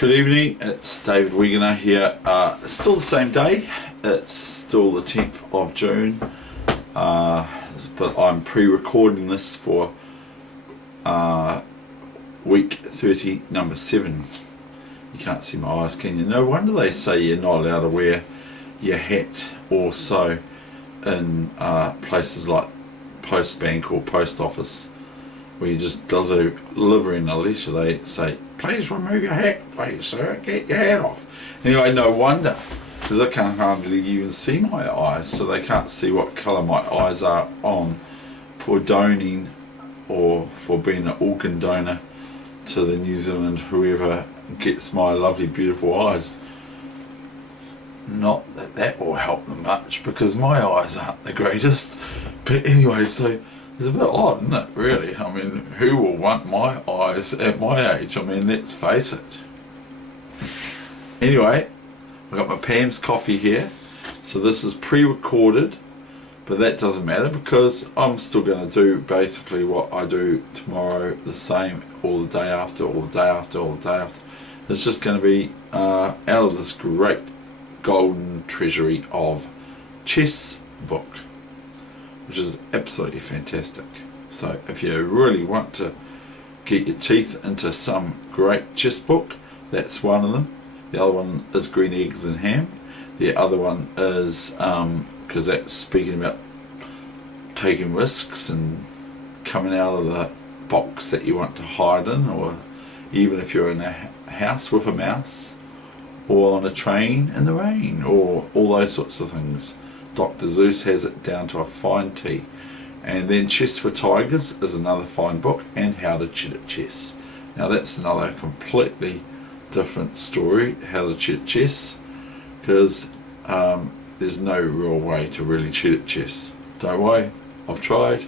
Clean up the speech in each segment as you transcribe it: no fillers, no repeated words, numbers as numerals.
Good evening, it's David Weegenaar here. It's still the same day, it's still the 10th of June, but I'm pre-recording this for week 30, number 7. You can't see my eyes, can you? No wonder they say you're not allowed to wear your hat also in places like post bank or post office, where you just delivering a letter. They say, please remove your hat, please sir, get your hat off. Anyway, no wonder, because I can't hardly even see my eyes, so they can't see what colour my eyes are on for donating or for being an organ donor to the New Zealand, whoever gets my lovely beautiful eyes. Not that that will help them much, because my eyes aren't the greatest, but anyway, so it's a bit odd, isn't it, really? I mean, who will want my eyes at my age? I mean, let's face it. Anyway, I've got my Pam's coffee here, so this is pre-recorded, but that doesn't matter because I'm still going to do basically what I do tomorrow, the same all the day after, all the day after, all the day after. It's just going to be out of this great golden treasury of chess book, which is absolutely fantastic. So if you really want to get your teeth into some great chess book, that's one of them. The other one is Green Eggs and Ham. The other one is, because that's speaking about taking risks and coming out of the box that you want to hide in, or even if you're in a house with a mouse, or on a train in the rain, or all those sorts of things. Dr. Zeus has it down to a fine tea. And then Chess for Tigers is another fine book, and How to Cheat at Chess. Now that's another completely different story, how to cheat at chess, because there's no real way to really cheat at chess. Don't worry, I've tried,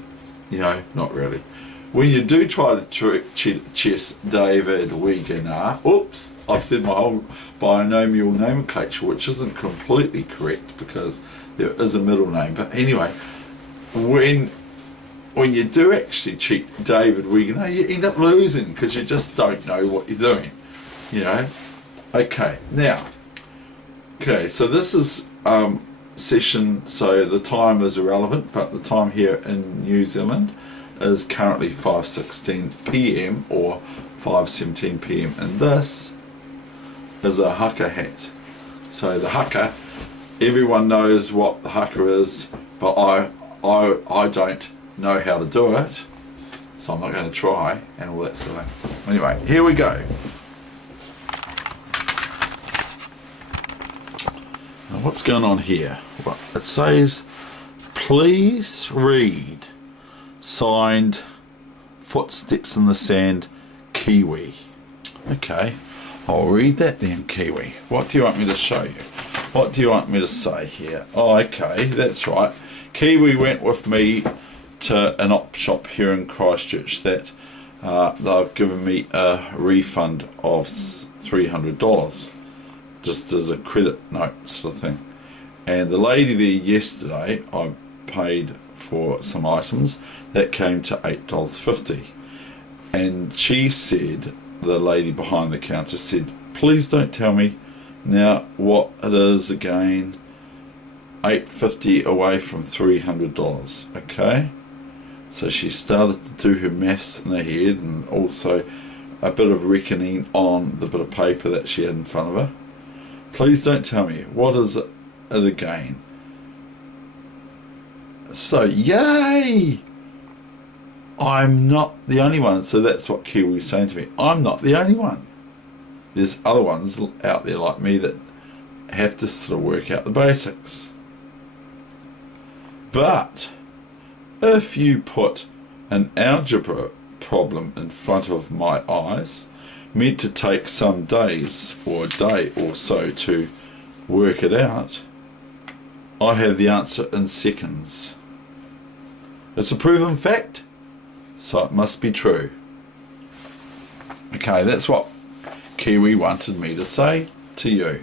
not really. When you do try to cheat at chess, David Weegenaar, oops, I've said my whole binomial nomenclature, which isn't completely correct because there is a middle name, but anyway, when you do actually cheat David Weegenaar, you end up losing because you just don't know what you're doing, Okay, now, so this is session, so the time is irrelevant, but the time here in New Zealand is currently 5:16 p.m. or 5:17 p.m. and this is a haka hat. So the haka, everyone knows what the haka is, but I don't know how to do it, so I'm not going to try and all that sort of thing. Anyway, here we go. Now what's going on here? Well, it says, please read, signed, Footsteps in the Sand, Kiwi. Okay, I'll read that then, Kiwi. What do you want me to show you? What do you want me to say here? Oh, okay, that's right. Kiwi went with me to an op shop here in Christchurch that they've given me a refund of $300, just as a credit note sort of thing. And the lady there yesterday, I paid for some items that came to $8.50, and she said, the lady behind the counter said, please don't tell me now what it is again. $8.50 away from $300. Okay, so she started to do her maths in her head, and also a bit of reckoning on the bit of paper that she had in front of her. Please don't tell me what is it again. So yay, I'm not the only one. So that's what Kiwi was saying to me, I'm not the only one. There's other ones out there like me that have to sort of work out the basics. But if you put an algebra problem in front of my eyes, meant to take some days or a day or so to work it out, I have the answer in seconds. It's a proven fact, so it must be true. Okay, that's what Kiwi wanted me to say to you,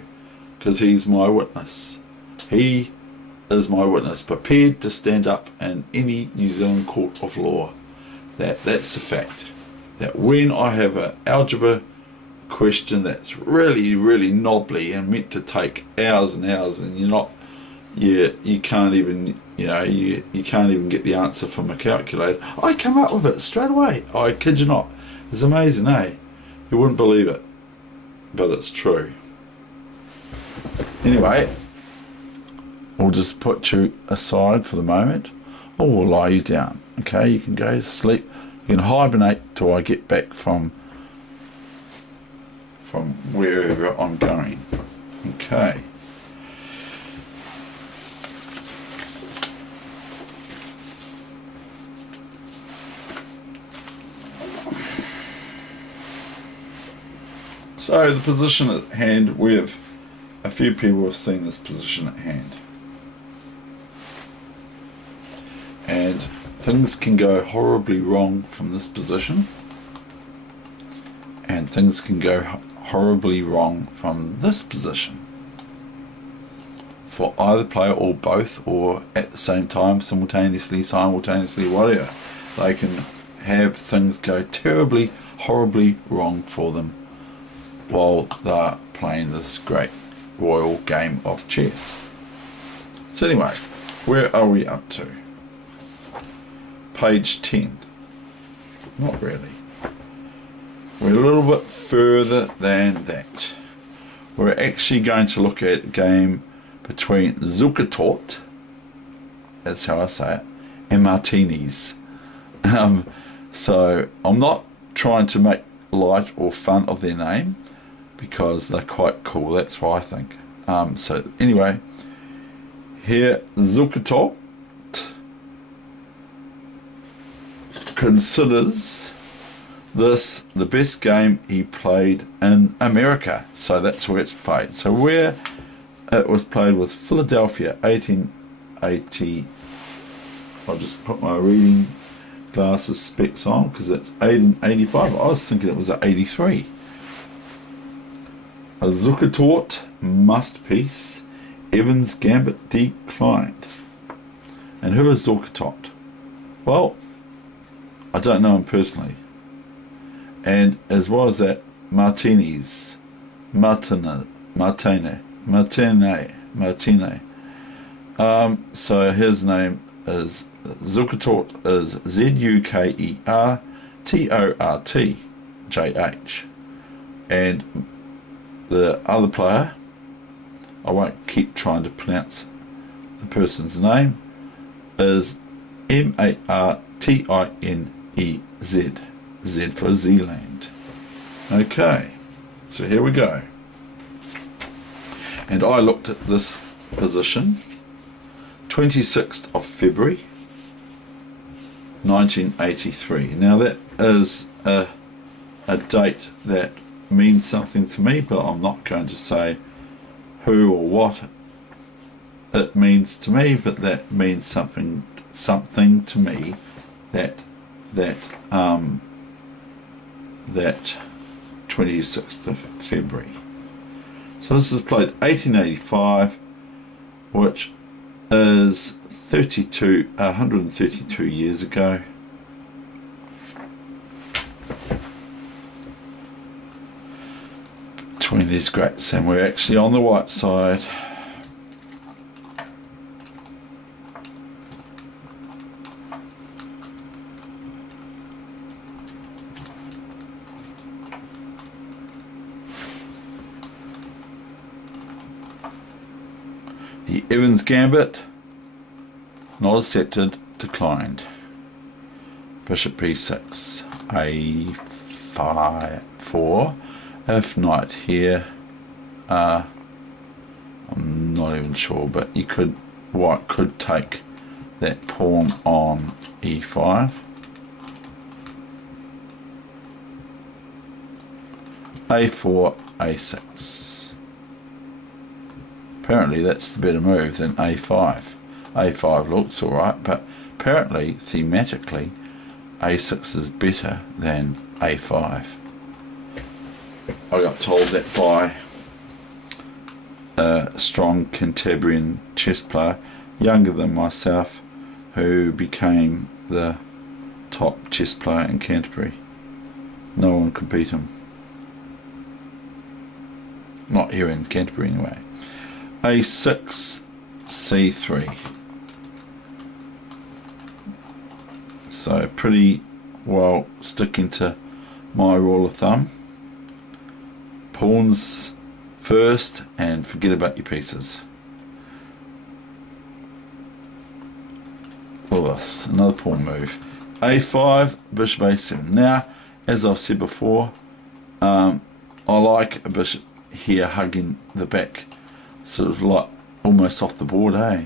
because he's my witness. He is my witness, prepared to stand up in any New Zealand court of law. That's the fact. That when I have an algebra question that's really, really knobbly and meant to take hours and hours, and you can't even, you can't even get the answer from a calculator. I come up with it straight away. I kid you not. It's amazing, eh? You wouldn't believe it, but it's true. Anyway, we'll just put you aside for the moment, or we'll lie you down. Okay, you can go to sleep. You can hibernate till I get back from wherever I'm going. Okay. So the position at hand, a few people have seen this position at hand. And things can go horribly wrong from this position. And things can go horribly wrong from this position. For either player or both, or at the same time, simultaneously, whatever. They can have things go terribly, horribly wrong for them while they're playing this great royal game of chess. So anyway, where are we up to? Page 10. Not really. We're a little bit further than that. We're actually going to look at a game between Zukertort, that's how I say it, and Martinis. So I'm not trying to make light or fun of their name, because they're quite cool, that's what I think. So anyway, here Zukertort considers this the best game he played in America. So that's where it's played. So where it was played was Philadelphia, 1880. I'll just put my reading glasses specs on because it's 1885. I was thinking it was at 83. A Zukertort masterpiece, Evans Gambit declined. And who is Zukertort? Well, I don't know him personally. And as well as that, Martine. So his name is Zukertort is Zukertortjh, and the other player, I won't keep trying to pronounce the person's name, is Martinez, Z for Zealand. Okay, so here we go. And I looked at this position, 26th of February 1983. Now that is a date that means something to me, but I'm not going to say who or what it means to me, but that means something to me, that 26th of February. So this is played 1885, which is 132 years ago. Between these greats, and we're actually on the white side. The Evans Gambit, not accepted, declined. Bishop b6, a4. If knight here, I'm not even sure, but white could take that pawn on e5. a4, a6. Apparently that's the better move than a5. a5 looks alright, but apparently thematically a6 is better than a5. I got told that by a strong Cantabrian chess player, younger than myself, who became the top chess player in Canterbury. No one could beat him. not here in Canterbury anyway. A6, C3. So pretty well sticking to my rule of thumb. Pawns first and forget about your pieces. Oh, this, another pawn move. A5, bishop A7. Now, as I've said before, I like a bishop here hugging the back, sort of like almost off the board, eh?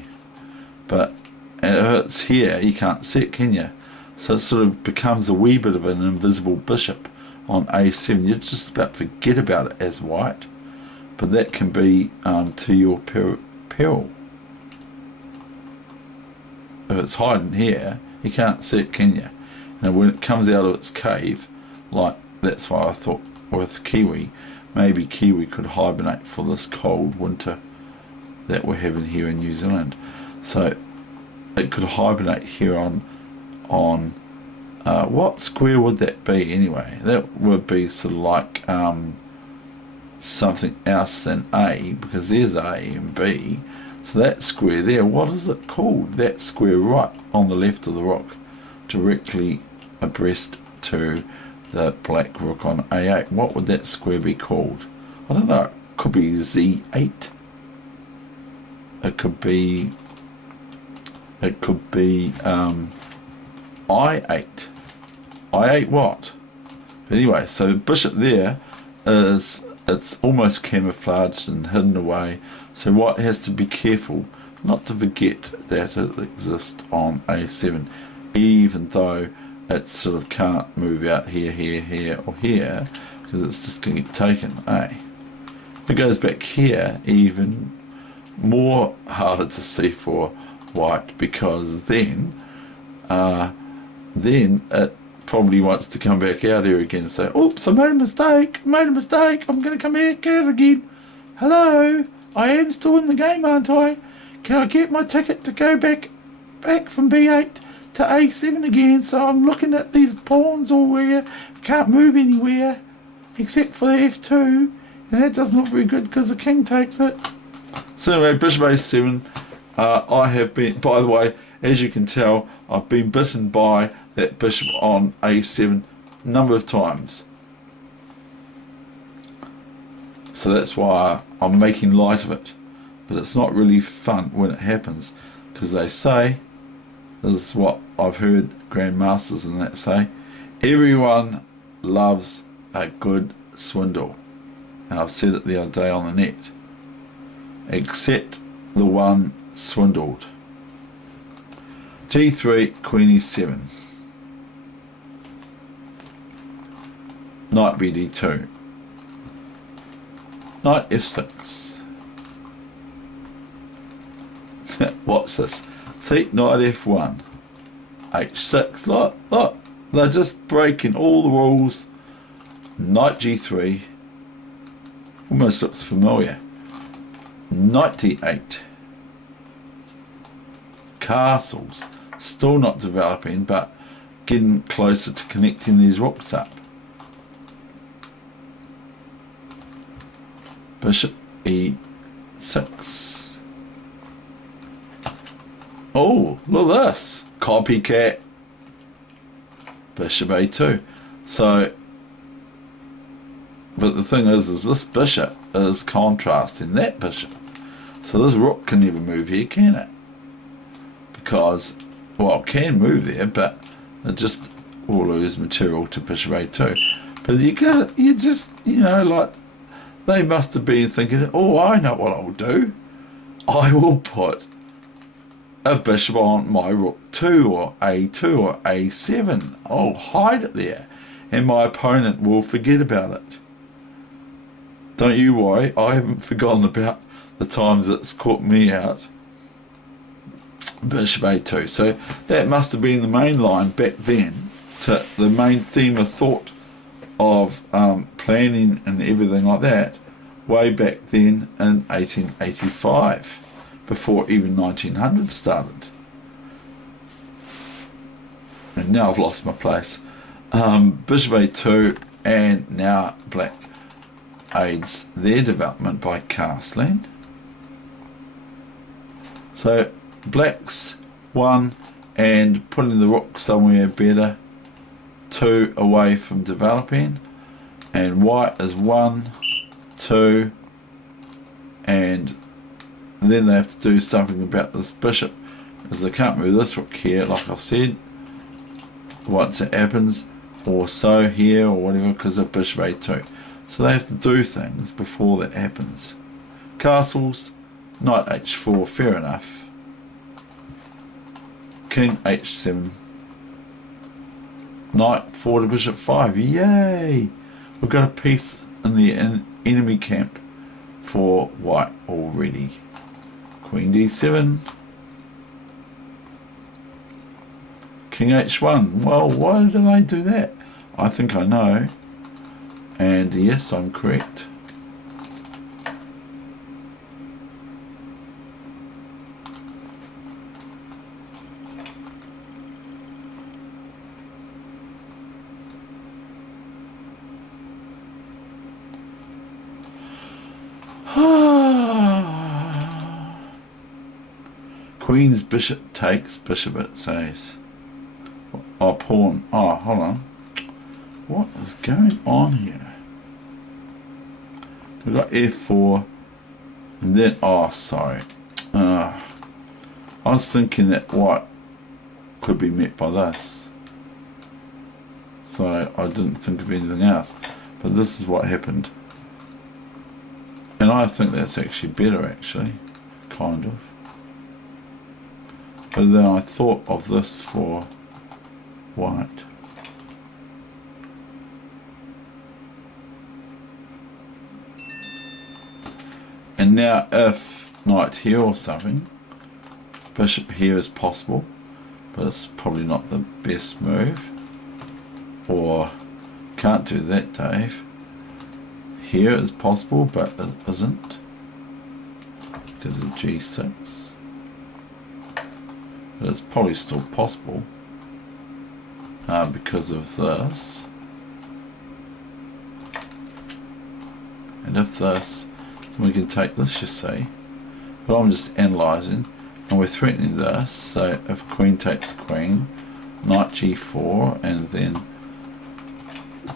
But if it's here, you can't see it, can you? So it sort of becomes a wee bit of an invisible bishop on A7. You just about forget about it as white, but that can be to your peril. If it's hiding here, you can't see it, can you? And when it comes out of its cave, like that's why I thought with Kiwi, maybe Kiwi could hibernate for this cold winter that we're having here in New Zealand. So it could hibernate here on what square would that be anyway? That would be sort of like something else than A, because there's A and B. So that square there, what is it called? That square right on the left of the rook, directly abreast to the black rook on A8. What would that square be called? I don't know. It could be Z8. It could be I8. I8 what? But anyway, so bishop there is, it's almost camouflaged and hidden away. So white has to be careful not to forget that it exists on A7, even though it sort of can't move out here, here, here, or here, because it's just going to get taken, eh? If it goes back here, even more harder to see for white, because then it probably wants to come back out here again and say, oops, I made a mistake, I'm going to come back out again. Hello, I am still in the game, aren't I? Can I get my ticket to go back from B8 to A7 again? So I'm looking at these pawns all where I can't move anywhere except for the F2, and that doesn't look very good because the king takes it. So anyway, bishop A7, I have been, by the way, as you can tell, I've been bitten by that bishop on A7 a number of times. So that's why I'm making light of it. But it's not really fun when it happens, because they say, this is what I've heard grandmasters and that say, everyone loves a good swindle. And I've said it the other day on the net. Except the one swindled. G3, Queen E7. Knight BD2. Knight F6. Watch this. See, Knight F1. H6. Look. They're just breaking all the rules. Knight G3. Almost looks familiar. Knight D8. Castles. Still not developing, but getting closer to connecting these rooks up. Bishop E6. Oh, look at this. Copycat. Bishop A2. So, but the thing is this bishop is contrasting that bishop. So this rook can never move here, can it? Because, well, it can move there, but it just will lose material to bishop A2. But they must have been thinking, oh, I know what I'll do. I will put a bishop on my rook 2 or A2 or A7. I'll hide it there, and my opponent will forget about it. Don't you worry, I haven't forgotten about the times it's caught me out. Bishop A2. So that must have been the main line back then, to the main theme of thought of planning and everything like that, way back then in 1885, before even 1900 started. And now I've lost my place. Bishop A2, and now black aids their development by castling. So black's 1 and putting the rook somewhere better, 2 away from developing, and white is 1, 2, and then they have to do something about this bishop, because they can't move this rook here, like I've said, once it happens, or so here, or whatever, because of bishop a2. So they have to do things before that happens. Castles, knight h4, fair enough. King h7. Knight 4 to bishop 5, yay! We've got a piece in the enemy camp for white already. Queen d7. King h1. Well, why do they do that? I think I know. And yes, I'm correct. Queen's bishop takes, bishop it says. Oh, pawn. Oh, hold on. What is going on here? We've got f4, and then, oh, sorry. I was thinking that white could be met by this. So I didn't think of anything else. But this is what happened. And I think that's actually better, actually. Kind of. But then I thought of this for white. And now if knight here or something, bishop here is possible, but it's probably not the best move. Or can't do that, Dave. Here is possible, but it isn't because of g6. But it's probably still possible because of this. And if this, then we can take this, you see. But I'm just analysing, and we're threatening this. So if queen takes queen, knight g4, and then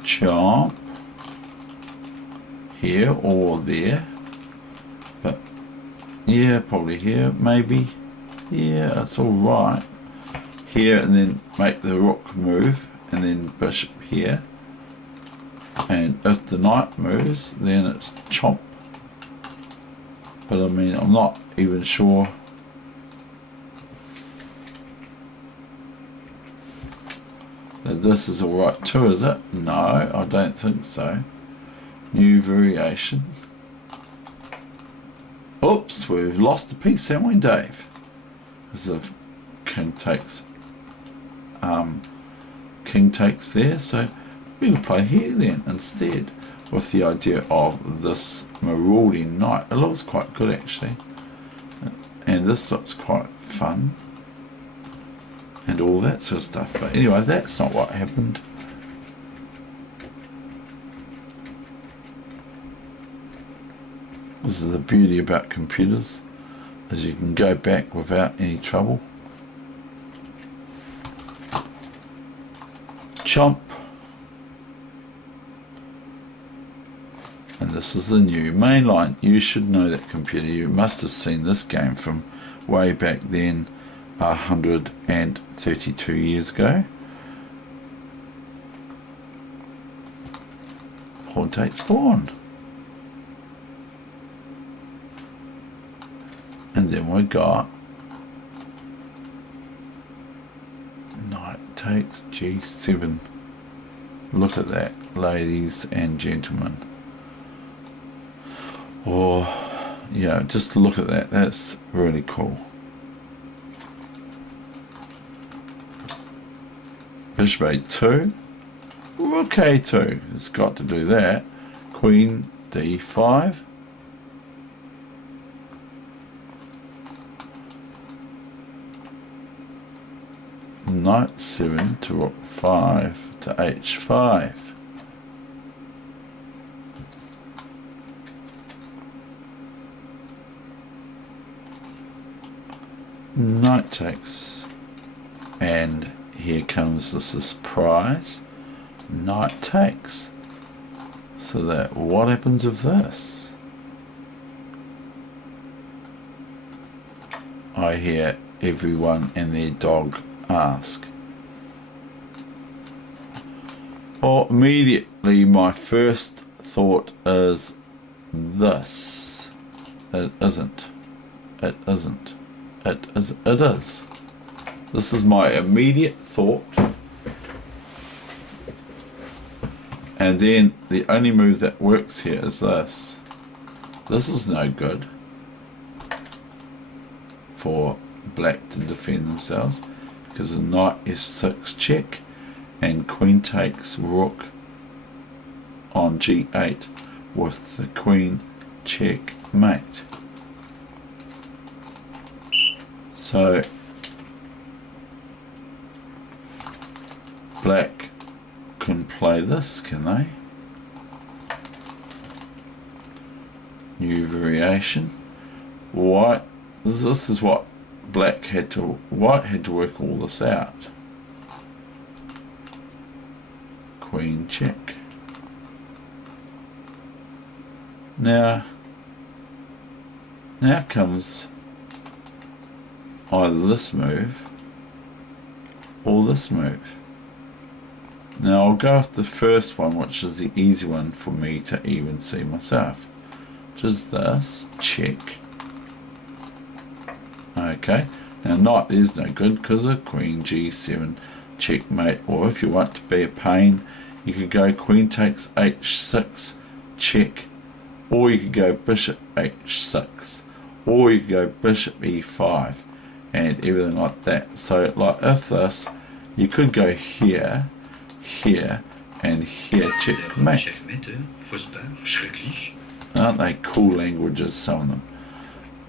chop here or there. But yeah, probably here, maybe. Yeah, that's all right. Here, and then make the rook move, and then bishop here. And if the knight moves, then it's chop. But I mean, I'm not even sure. That this is alright too, is it? No, I don't think so. New variation. Oops, we've lost a piece, haven't we, Dave? Because if king takes there, so we can play here then instead, with the idea of this marauding knight. It looks quite good actually, and this looks quite fun and all that sort of stuff. But anyway, that's not what happened. This is the beauty about computers, is you can go back without any trouble. Chomp. And this is the new main line. You should know that, computer. You must have seen this game from way back then, 132 years ago. Pawn takes pawn. And then we got knight takes g7. Look at that, ladies and gentlemen. Or, you know, just look at that. That's really cool. Bishop a2. Rook a2. It's got to do that. Queen d5. Knight 7 to rook 5 to h5. Knight takes, and here comes the surprise. Knight takes. So that what happens with this? I hear everyone and their dog ask. Well, immediately my first thought is this. It isn't. It isn't. It is. It is. This is my immediate thought. And then the only move that works here is this. This is no good for black to defend themselves, because the knight f6 check and queen takes rook on g8 with the queen checkmate. So black can play this, can they? New variation. White, this is what white had to work all this out. Queen check. Now comes either this move or this move. Now I'll go with the first one, which is the easy one for me to even see myself, which is this, check. Okay, now knight is no good because of queen g7 checkmate, or if you want to be a pain, you could go queen takes h6 check, or you could go bishop h6, or you could go bishop e5 and everything like that. So like if this, you could go here, here and here, checkmate. Aren't they cool languages, some of them?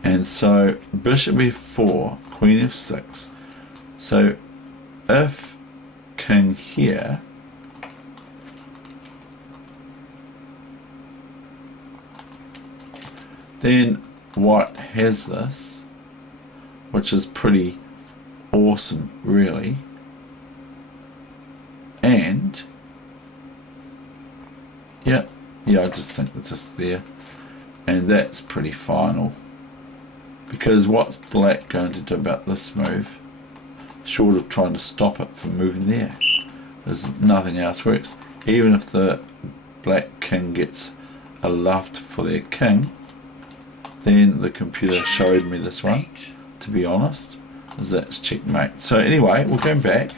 And so bishop e4, queen f6. So if king here, then white has this, which is pretty awesome really. And yeah, I just think it's just there, and that's pretty final, because what's black going to do about this move, short of trying to stop it from moving there? There's nothing else works. Even if the black king gets a luft for their king, then the computer showed me this one, to be honest, is that's checkmate. So anyway, we're going back.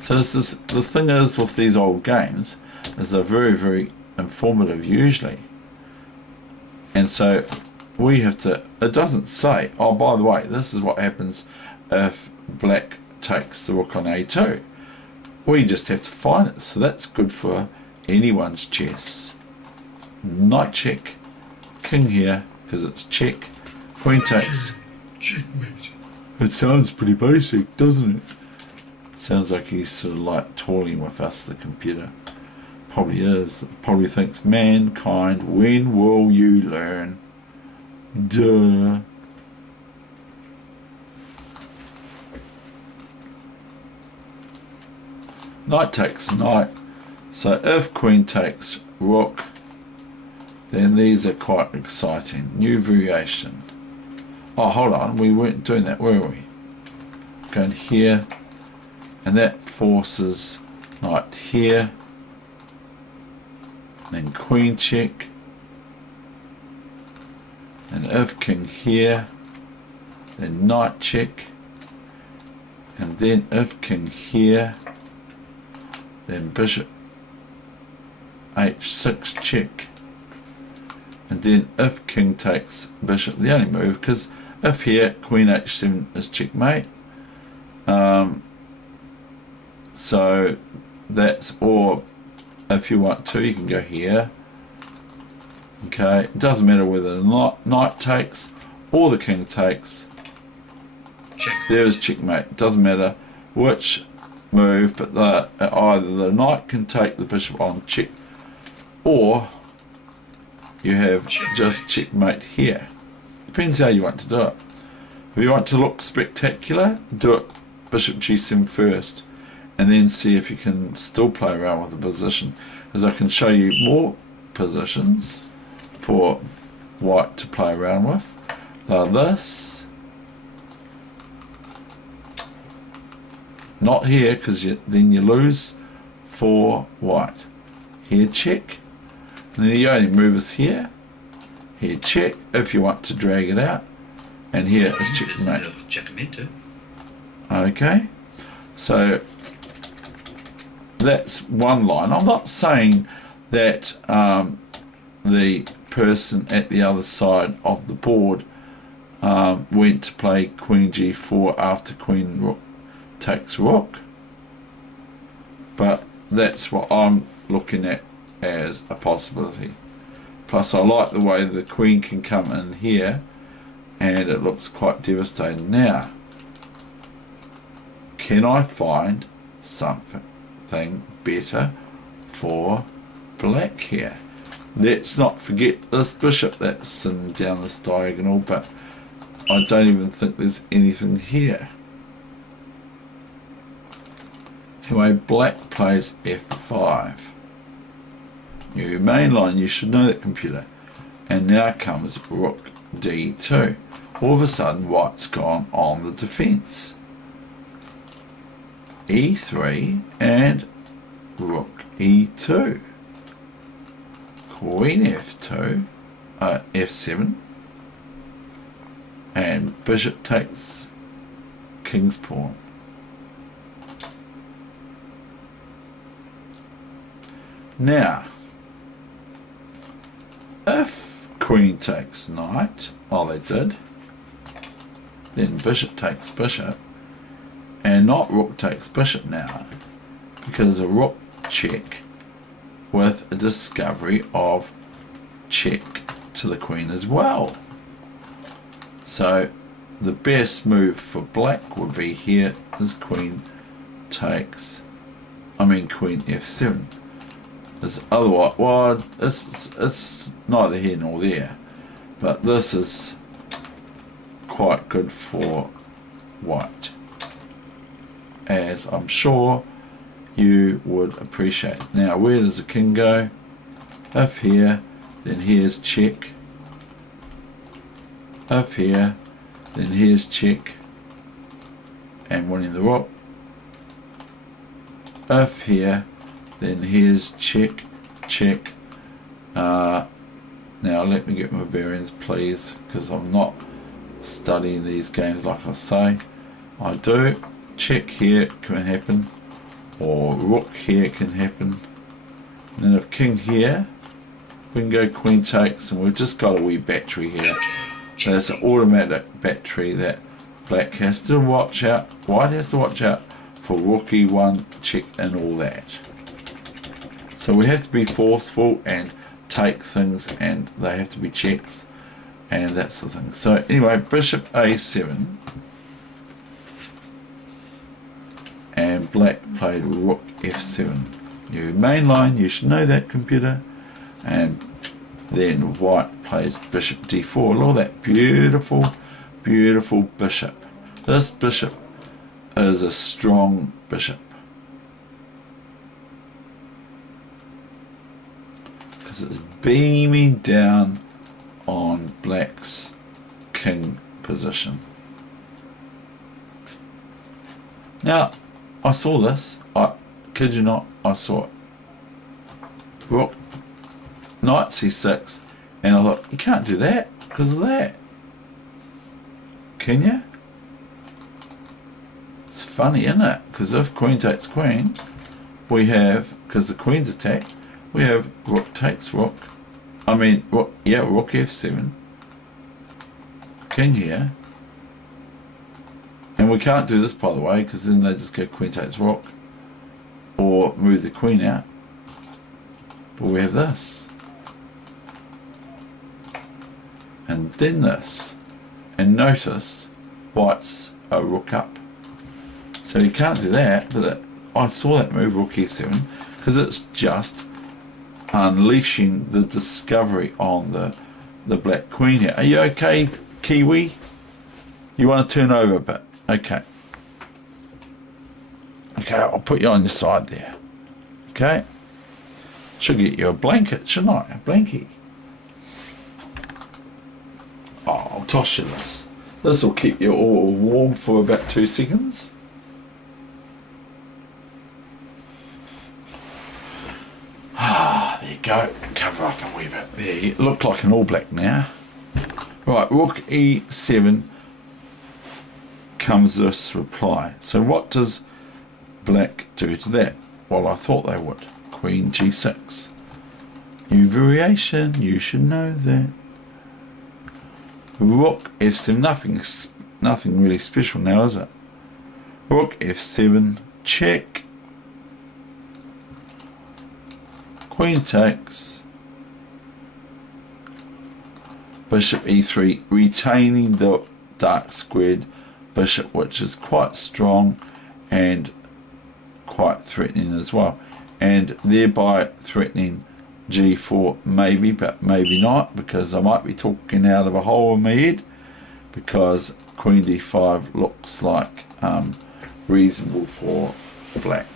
So this is, the thing is with these old games, is they're very, very informative usually. And so we have to, it doesn't say, oh by the way, this is what happens if black takes the rook on a2. We just have to find it. So that's good for anyone's chess. Knight check, king here, because it's check, queen takes. Checkmate. It sounds pretty basic, doesn't it? Sounds like he's sort of like toiling with us, the computer. Probably is. It probably thinks, mankind, when will you learn? Duh. Knight takes knight. So if queen takes rook, then these are quite exciting. New variation. Oh, hold on, we weren't doing that, were we? Going here, and that forces knight here, then queen check, and if king here, then knight check, and then if king here, then bishop h6 check, and then if king takes bishop, the only move, because if here queen h7 is checkmate, so that's, or if you want to, you can go here. Okay, it doesn't matter whether the knight takes or the king takes. There is checkmate. It doesn't matter which move, but either the knight can take the bishop on check, or you have just checkmate here. Depends how you want to do it. If you want to look spectacular, do it bishop g7 first, and then see if you can still play around with the position, as I can show you more positions for white to play around with. Now this, not here, because then you lose for white. Here check, and then the only move is here. Here check if you want to drag it out, and here is checkmate. Okay, so that's one line. I'm not saying that the person at the other side of the board went to play queen g4 after queen rook takes rook, but that's what I'm looking at as a possibility. Plus I like the way the queen can come in here and it looks quite devastating. Now, can I find something better for black here? Let's not forget this bishop that's sitting down this diagonal, but I don't even think there's anything here. Anyway, black plays f5. New main line, you should know that, computer. And now comes rook d2. All of a sudden white's gone on the defense. e3 and rook e2. Queen f2, f7, and bishop takes king's pawn. Now, if queen takes knight, oh they did, then bishop takes bishop, and not rook takes bishop now, because a rook check with a discovery of check to the queen as well. So the best move for black would be here is queen f7. It's otherwise, well, it's neither here nor there, but this is quite good for white, as I'm sure you would appreciate. Now, where does the king go? Up here, then here's check. Up here, then here's check, and winning the rook. Up here, then here's check, check. Now let me get my bearings, please, because I'm not studying these games like I say. I do. Check here can happen, or rook here can happen. And then if king here, we can go queen takes, and we've just got a wee battery here. That's an automatic battery that black has to watch out, white has to watch out for rook e1, check and all that. So we have to be forceful and take things, and they have to be checks and that sort of thing. So anyway, bishop a7, and black played rook f7. New main line, you should know that, computer. And then white plays bishop d4. Look at that beautiful, beautiful bishop. This bishop is a strong bishop, because it's beaming down on black's king position. Now, I saw this, I kid you not, I saw it. Rook, knight c6, and I thought, you can't do that because of that. Can you? It's funny, isn't it? Because if queen takes queen, we have, because the queen's attacked, we have rook takes rook. Rook f7. King here. And we can't do this, by the way, because then they just go queen takes rook, or move the queen out. But we have this, and then this, and notice white's a rook up. So you can't do that, but I saw that move, rook e7, because it's just unleashing the discovery on the black queen here. Are you okay, Kiwi? You want to turn over a bit. Okay. Okay, I'll put you on your side there. Okay. Should get you a blanket, shouldn't I? A blankie. Oh, I'll toss you this. This will keep you all warm for about 2 seconds. Ah, there you go. Cover up a wee bit. There, you look like an all black now. Right, rook e7 comes this reply. So what does black do to that? Well, I thought they would. Queen g6. New variation, you should know that. Rook f7, nothing really special now, is it? Rook f7, check. Queen takes. Bishop e3, retaining the dark squared bishop, which is quite strong and quite threatening as well, and thereby threatening g4 maybe, but maybe not, because I might be talking out of a hole in my head, because queen d5 looks like reasonable for black,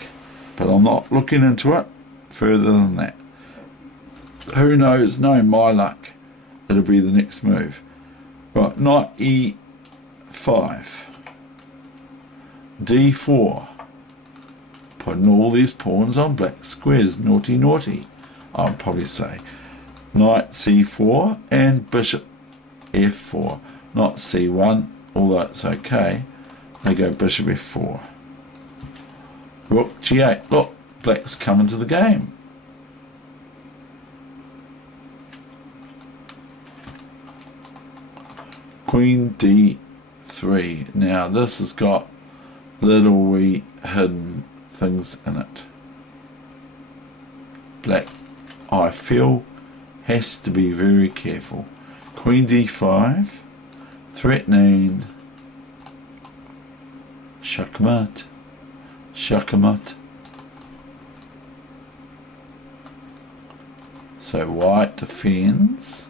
but I'm not looking into it further than that. Who knows? Knowing my luck, it'll be the next move. Right, knight e5, d4, putting all these pawns on black squares. Naughty, naughty, I'd probably say. Knight c4 and bishop f4, not c1, although it's okay. They go bishop f4. Rook g8. Look, black's coming to the game. Queen d3. Now this has got little wee hidden things in it. Black, I feel, has to be very careful. Queen d5, threatening checkmate, checkmate. So white defends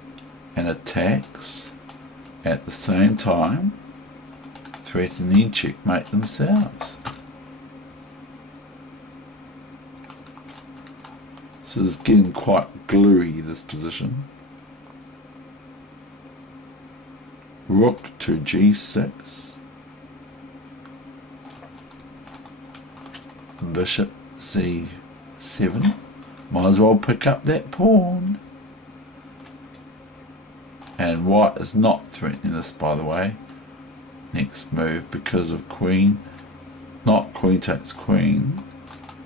and attacks at the same time, threatening checkmate themselves. This is getting quite gluey, this position. Rook to g6. Bishop c7. Might as well pick up that pawn. And white is not threatening this, by the way. Next move, because of queen. Not queen takes queen.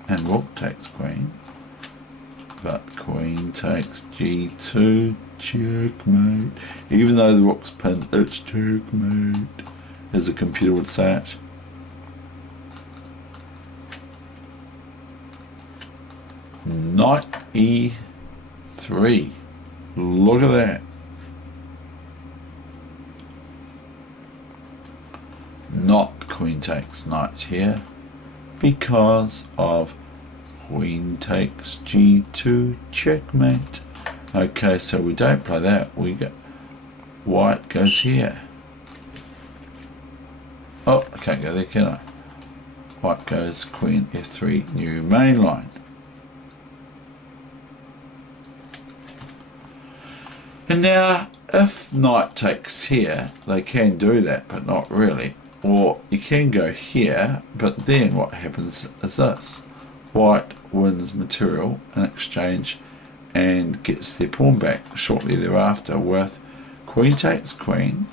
And rook takes queen. But queen takes g2, checkmate. Even though the rook's pinned, it's checkmate, as the computer would say it. Knight e3. Look at that. Not queen takes knight here, because of queen takes g2, checkmate. Okay, so we don't play that. We go, white goes here. Oh, I can't go there, can I? White goes queen f3, new main line. And now, if knight takes here, they can do that, but not really. Or you can go here, but then what happens is this. White wins material in exchange and gets their pawn back shortly thereafter with queen takes queen,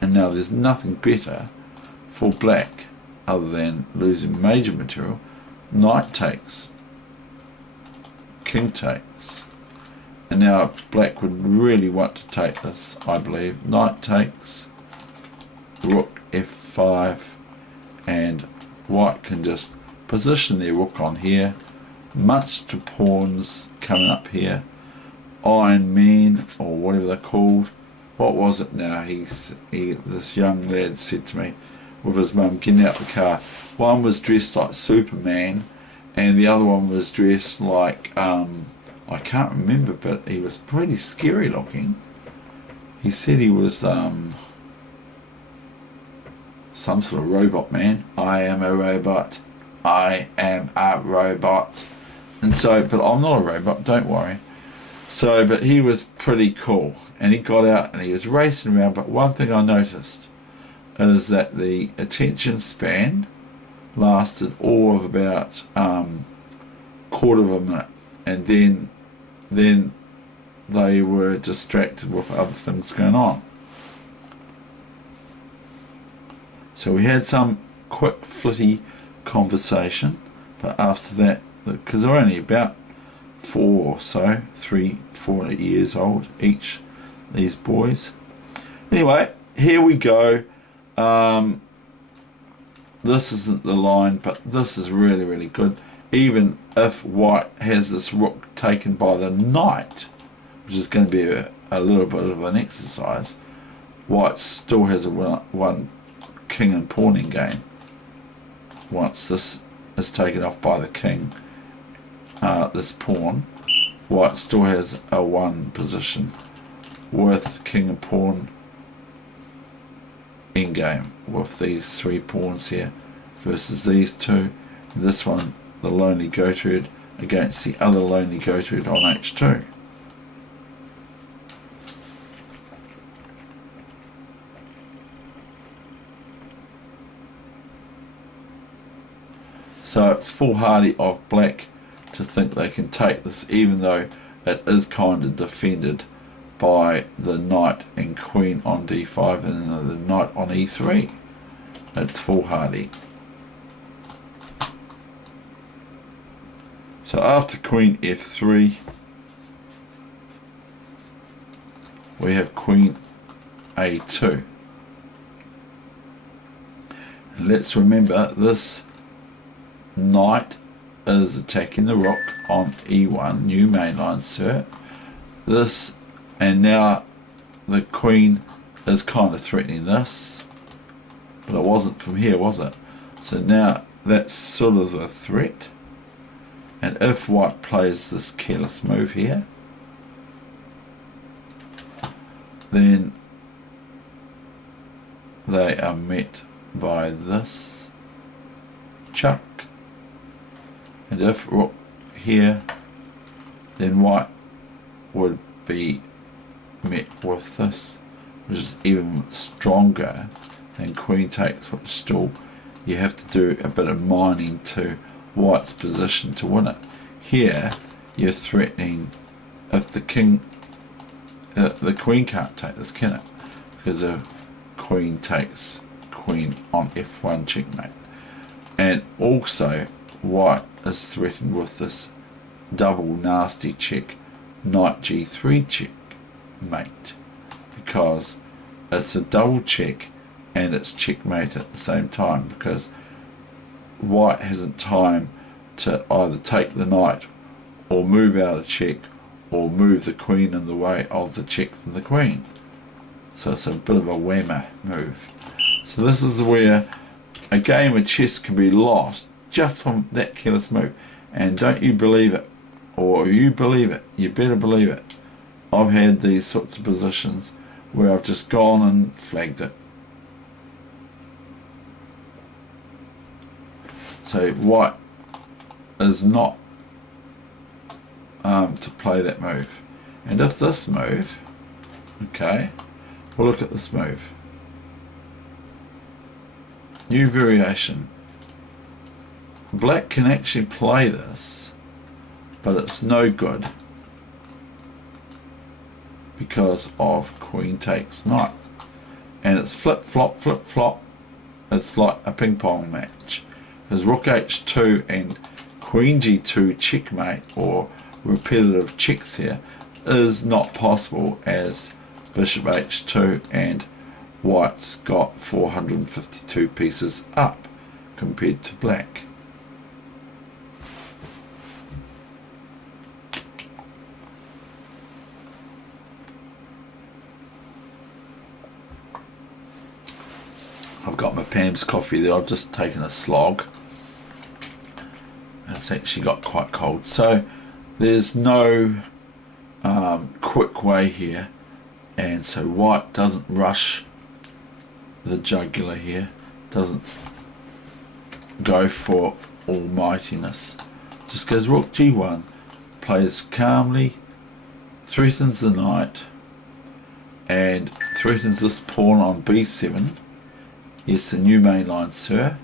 and now there's nothing better for black other than losing major material. Knight takes, king takes, and now black would really want to take this, I believe. Knight takes, rook f5, and white can just position their rook on here, much to pawns coming up here. Iron Man, or whatever they're called. What was it now? This young lad said to me, with his mum getting out the car, one was dressed like Superman, and the other one was dressed like, I can't remember, but he was pretty scary looking. He said he was, some sort of robot man. I am a robot. I am a robot. And so, but I'm not a robot, don't worry. So, but he was pretty cool. And he got out and he was racing around. But one thing I noticed is that the attention span lasted all of about quarter of a minute. And then they were distracted with other things going on. So we had some quick flitty conversation, but after that, because they're only about 4 or so, 3, 4 years old each, these boys. Anyway, here we go. This isn't the line, but this is really, really good. Even if white has this rook taken by the knight, which is going to be a little bit of an exercise, white still has a one king and pawn in game. Once this is taken off by the king, this pawn, white still has a 1 position with king and pawn in game, with these 3 pawns here versus these 2. This one, the lonely Gertrude against the other lonely Gertrude on h2. So it's foolhardy of black to think they can take this, even though it is kind of defended by the knight and queen on d5 and the knight on e3. It's foolhardy. So after queen f3, we have queen a2. And let's remember, this knight is attacking the rook on e1, new mainline, sir. This, and now the queen is kind of threatening this, but it wasn't from here, was it? So now that's sort of a threat. And if white plays this careless move here, then they are met by this chuck. And if rook here, then white would be met with this, which is even stronger than queen takes, which still you have to do a bit of mining to white's position to win it. Here you're threatening, if the king, the queen can't take this, can it? Because if queen takes queen on f1, checkmate. And also white is threatened with this double nasty check, knight g3 checkmate, because it's a double check and it's checkmate at the same time, because white hasn't time to either take the knight or move out of check or move the queen in the way of the check from the queen. So it's a bit of a whammer move. So this is where a game of chess can be lost just from that careless move. And don't you believe it, or you believe it, you better believe it. I've had these sorts of positions where I've just gone and flagged it. So white is not to play that move. And if this move, okay, we'll look at this move. New variation. Black can actually play this, but it's no good because of queen takes knight. And it's flip flop, flip flop. It's like a ping pong match. There's rook h2 and queen g2 checkmate, or repetitive checks here, is not possible, as bishop h2 and white's got 452 pieces up compared to black. I've got my Pam's coffee there, I've just taken a slog. It's actually got quite cold. So there's no quick way here, and so white doesn't rush the jugular here, doesn't go for almightiness. Just goes rook g1, plays calmly, threatens the knight, and threatens this pawn on b7. Yes, the new main line, sir.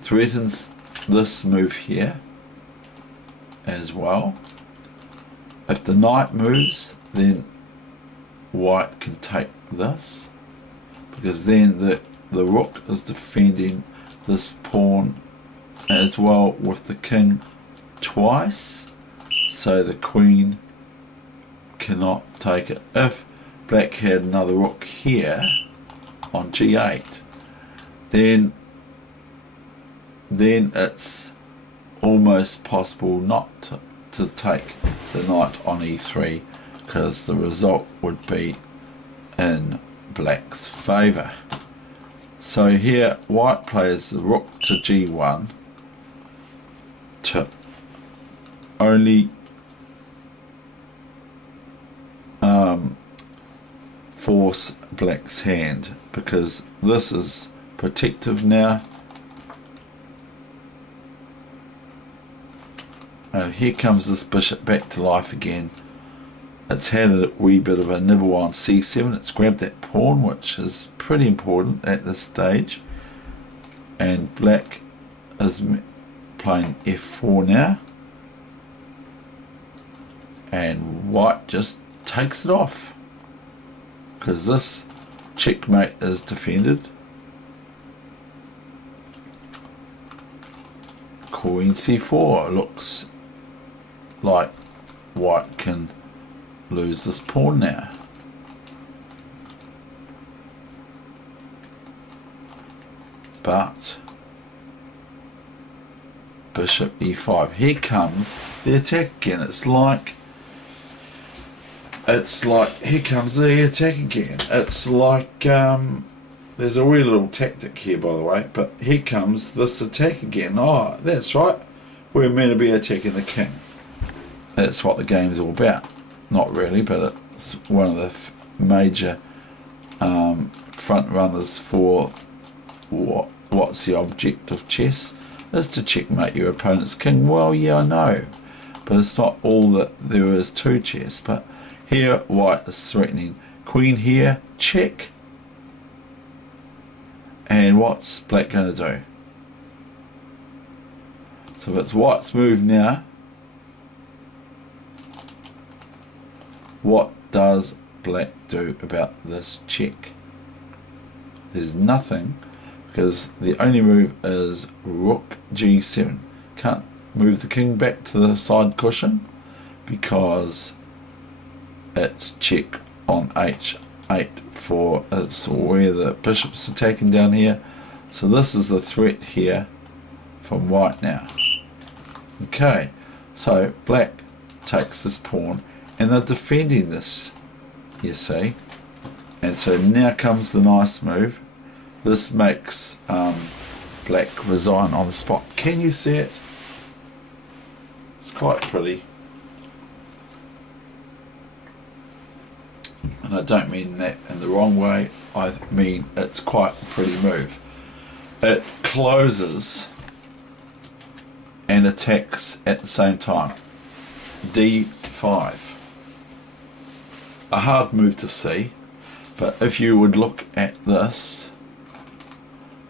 Threatens this move here as well. If the knight moves, then white can take this, because then the rook is defending this pawn as well with the king twice, so the queen cannot take it. If black had another rook here on g8, then it's almost possible not to take the knight on e3, because the result would be in black's favour. So here white plays the rook to g1 to only force black's hand, because this is protective now. And here comes this bishop back to life again. It's had a wee bit of a nibble on c7. It's grabbed that pawn, which is pretty important at this stage. And black is playing f4 now. And white just takes it off, because this checkmate is defended. Queen c4. Looks like white can lose this pawn now. But bishop e5. Here comes the attack again. It's like here comes the attack again. It's like there's a wee little tactic here, by the way, but here comes this attack again. Oh, that's right, we're meant to be attacking the king. That's what the game's all about. Not really, but it's one of the major front runners for what's the object of chess, is to checkmate your opponent's king. Well, yeah, I know, but it's not all that there is to chess. But here white is threatening queen here, check. And what's black going to do? So if it's white's move now, what does black do about this check? There's nothing, because the only move is rook g7. Can't move the king back to the side cushion because it's check on h8 for it's where the bishop's attacking down here. So this is the threat here from white now. Okay, so black takes this pawn and they're defending this, you see. And so now comes the nice move. This makes black resign on the spot. Can you see it? It's quite pretty. And I don't mean that in the wrong way. I mean it's quite a pretty move. It closes and attacks at the same time. d5. A hard move to see, but if you would look at this,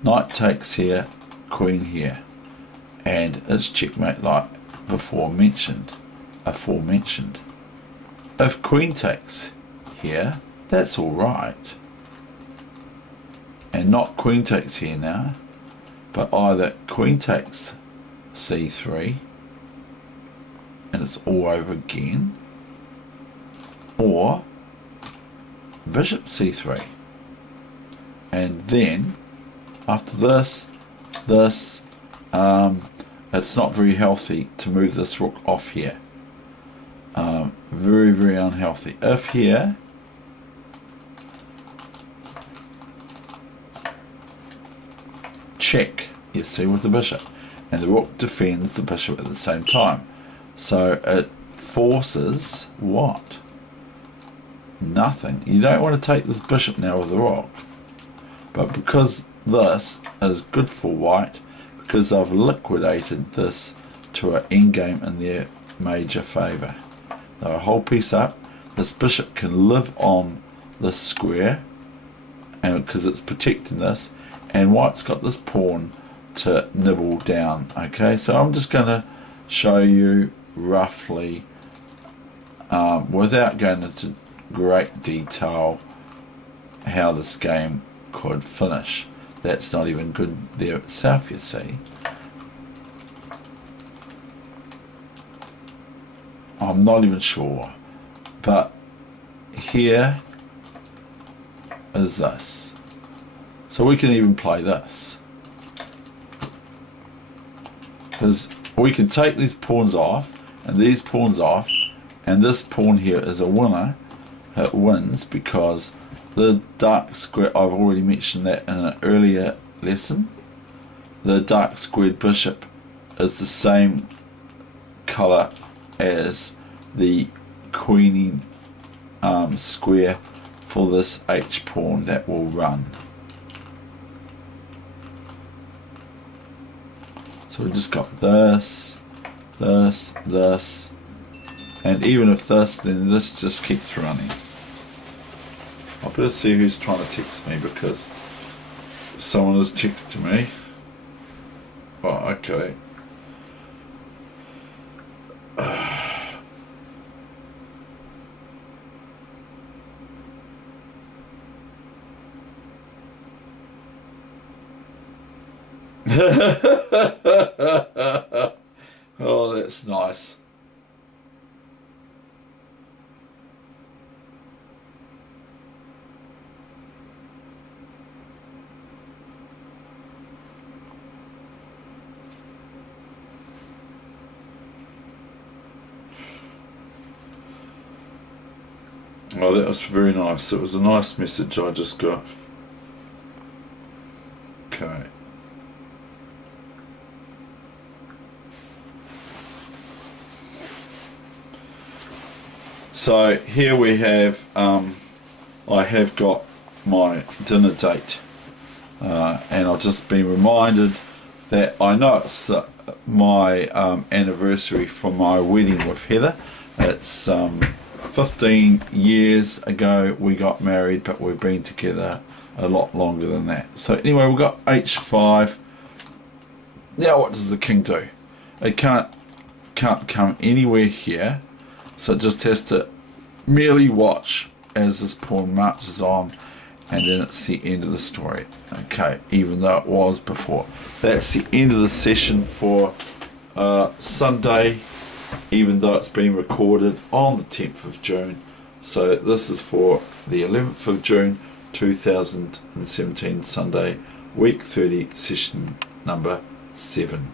knight takes here, queen here, and it's checkmate like aforementioned. If queen takes here, that's all right, and not queen takes here now, but either queen takes c3 and it's all over again, or bishop c3, and then after this it's not very healthy to move this rook off here. Very, very unhealthy. If here check, you see, with the bishop, and the rook defends the bishop at the same time, so it forces what? Nothing. You don't want to take this bishop now with the rook, but because this is good for white because I've liquidated this to an endgame in their major favour. They're a whole piece up. This bishop can live on this square, and because it's protecting this, and white's got this pawn to nibble down. Okay, so I'm just going to show you roughly, without going into great detail, how this game could finish. That's not even good there itself, you see. I'm not even sure, but here is this. So we can even play this, because we can take these pawns off and these pawns off, and this pawn here is a winner. It wins because the dark square, I've already mentioned that in an earlier lesson, the dark squared bishop is the same colour as the queening square for this H pawn that will run. So we just got this, this, this, and even if this, then this just keeps running. I better see who's trying to text me, because someone has texted me. Oh, okay. Oh, that's nice. Oh, that was very nice. It was a nice message I just got. Okay. So here we have, I have got my dinner date, and I've just been reminded that I know it's my anniversary from my wedding with Heather. It's 15 years ago we got married, but we've been together a lot longer than that. So anyway, we've got H5. Now what does the king do? It can't come anywhere here, so it just has to merely watch as this pawn marches on, and then it's the end of the story. Okay, even though it was before. That's the end of the session for Sunday, even though it's been recorded on the 10th of June. So this is for the 11th of June 2017, Sunday, week 30, session number 7.